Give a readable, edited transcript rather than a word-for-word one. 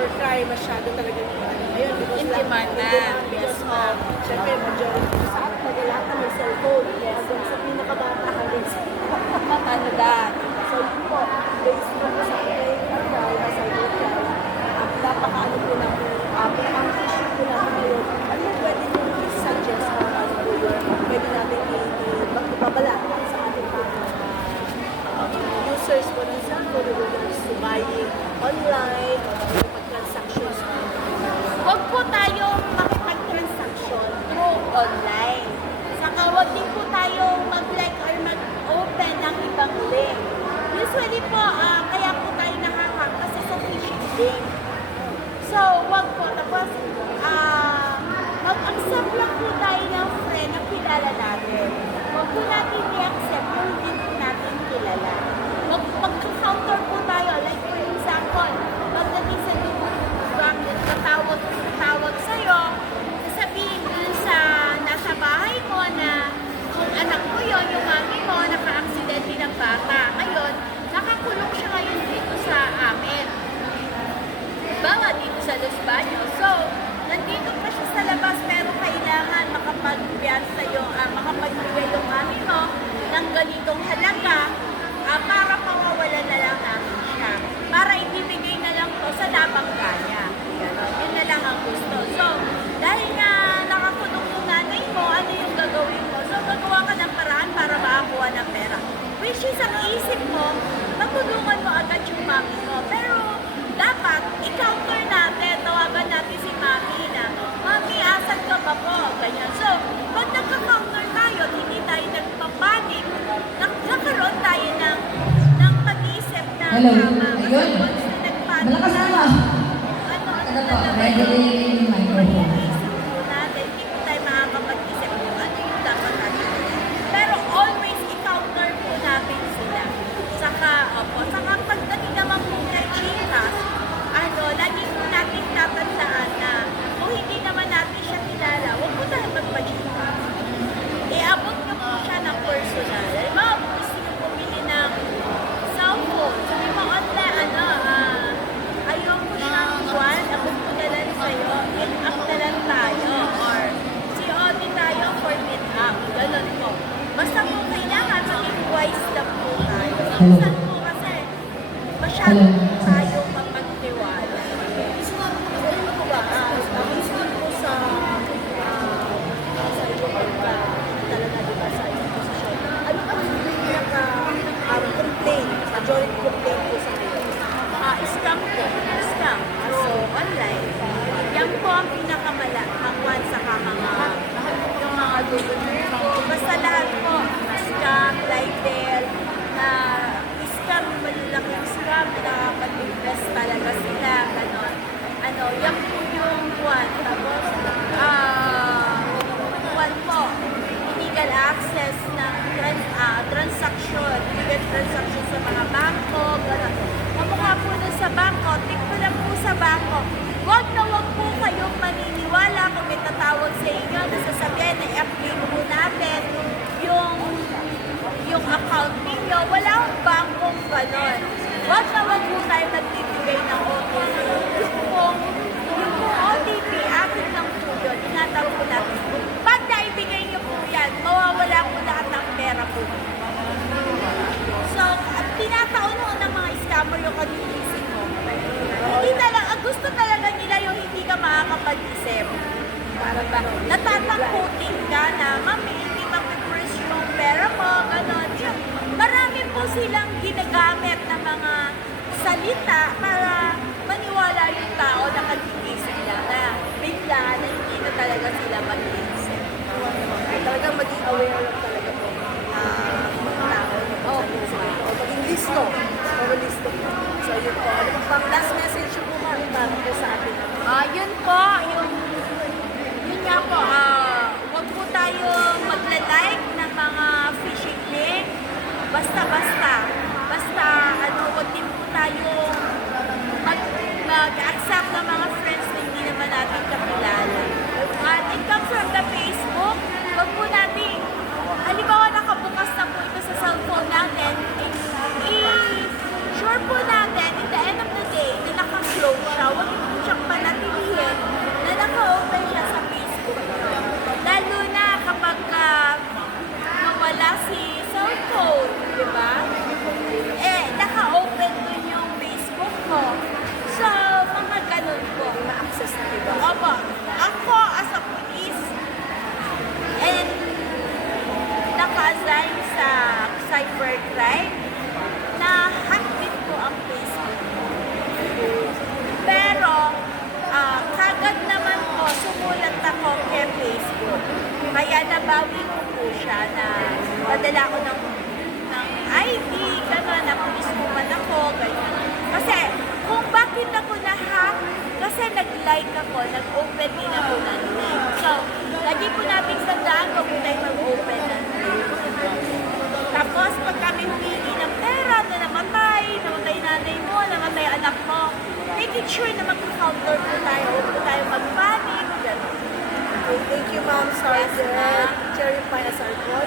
cyber crime masyado talaga ngayon. In-demand na. Yes, ma'am. Siyempre, majority sa atin, lahat na may cellphone. Hanggang sa pinakabata hanggang sa Matanda. So, yun po, based po sa ating cyber crime, napakaano po namin, ang issue po namin ngayon, ano pwede nyo i-suggest na ano po yun, pwede natin ibabala sa ating users po ng cellphone, regards to buying online, pag-transactions. Huwag po tayong makipag-transaction through online. Saka huwag din po tayong mag-like or mag-open ng ibang link. Usually po, kaya po tayo nakahang kasi sa phishing link. So, huwag po. Tapos, mag-accept lang po tayo ng friend na kilala natin. Huwag po natin i-accept yung hindi po natin kilala. Mag-counter po tayo. Like for example, pagdating sa bank, tawag sa'yo, sasabihin dun sa nasa bahay mo na kung anak mo yon, yung mami mo, naka-accidente ng bata. Ngayon, nakakulong siya ngayon dito sa amin. Bawa dito sa Los Baños. So, nandito pa siya sa labas pero kailangan makapagbigay yung mami mo ng ganitong halaga para pawawalan na lang namin siya. Para ibibigay na lang to sa labangga niya. Yun na lang ang gusto. So, dahil nga nakakulong yung nanay mo, ano yung gagawin mo? So, gagawa ka ng paraan para makakuha ng pera. Which is, ang isip mo, matulungan mo agad yung mami mo. Pero, dapat, i-counter natin, tawagan natin si mami na, mami, asan ka ba po? Ganyan. So, pag nagka-counter tayo, hindi tayo nagpapanik, nagkakaroon tayo ng pag-iisip na tama. Ayun. Once na nagpanik Malakas na ba? ano po, regulate yung microphone. Isip po natin, hindi po tayo makakapag-isip kung ano yung dapat natin. Pero always, i-counter po natin sila. Saka pagdating naman po kay Gcash, lagi po natin tatandaan na kung hindi naman natin siya kilala, huwag po tayo magpa-Gcash. Iabot nyo po siya ng personal. Halimbawa, gusto nyo pumili ng cellphone. Sabi mo, ayaw mo siyang one, abot ko na lang sa'yo, in-up na lang tayo. Or, COD tayo for meet-up. Ganun po. Basta po kailangan maging wise lang po tayo. Minsan po kasi, masyado po tayo mapagtiwala. Ano po ba? Minsan po sa iyo pagka talaga diba sa iyong posisyon, ano ang complaint, majority complaint po sa iyo? Scam po. Scam. So, online. Yan po ang pinakamalakman sa yung mga Google po. Basta lahat po, scam, libel, na scam, malalaking scam, nakapag-invest talaga sila, ganon. Yan po yung one. Tapos, one po, illegal access ng transaction, illegal transaction sa mga bangko, ganon. Kamukha po na sa bangko, tip ko lang po sa bangko, wag po kayong maniniwala kung may tatawag sa inyo na sasabihin na i-update po natin yung account ninyo. Wala akong bangkong ganon. Wag po tayo nagbibigay ng OTP. Yung OTP, akin lang po yun. Tinatawag po natin. Pag naibigay niyo po yan, mawawala po lahat ng pera po. So, tinataon ho ng mga scammer yung kanilisip mo. Hindi talaga, gusto talaga nila yung hindi ka makakapag-isip. Para ba, natatangkutin ka na, mami, hindi mapipress yung pera mo, gano'n. Marami po silang ginagamit na mga salita para maniwala yung tao na kagigisip lang na bigla na hindi na talaga sila mag-iisip. Talagang maging aware lang talaga po mga tao. Maging listo. Listo. So, yun po. Ano pang last message po ma'am para po sa atin? Yun po, yun nga po, huwag po tayo magla-like ng mga phishing link. Basta, huwag din po tayo mag-accept ng mga friends na hindi naman natin kakilala. At in terms of the Facebook, huwag po natin, halimbawa nakabukas na po ito sa cellphone natin, i-sure po natin, in the end of the day, na naka-close siya, huwag police, diba? Opo, ako as a police and naka-assign sa cybercrime na hack din ko ang Facebook. Pero kagad naman po sumulat ako kay Facebook. Kaya nabawi ko po siya na padala ko ng ID, gano'n, na police woman ako, ganyan. Kasi kung bakit ako na-hack, kasi nag-like ako, nag-open din ako ng link. So, lagi po natin tandaan kung tayo mag-open ng link. Tapos, pag kami humingi ng pera na namatay nanay mo, namatay anak mo, making sure na mag-counter po tayo, huwag po tayo mag-panic, gano'n. Okay, thank you, Ma'am Sergeant. Yes, ma'am. Cherry Pie Asarco.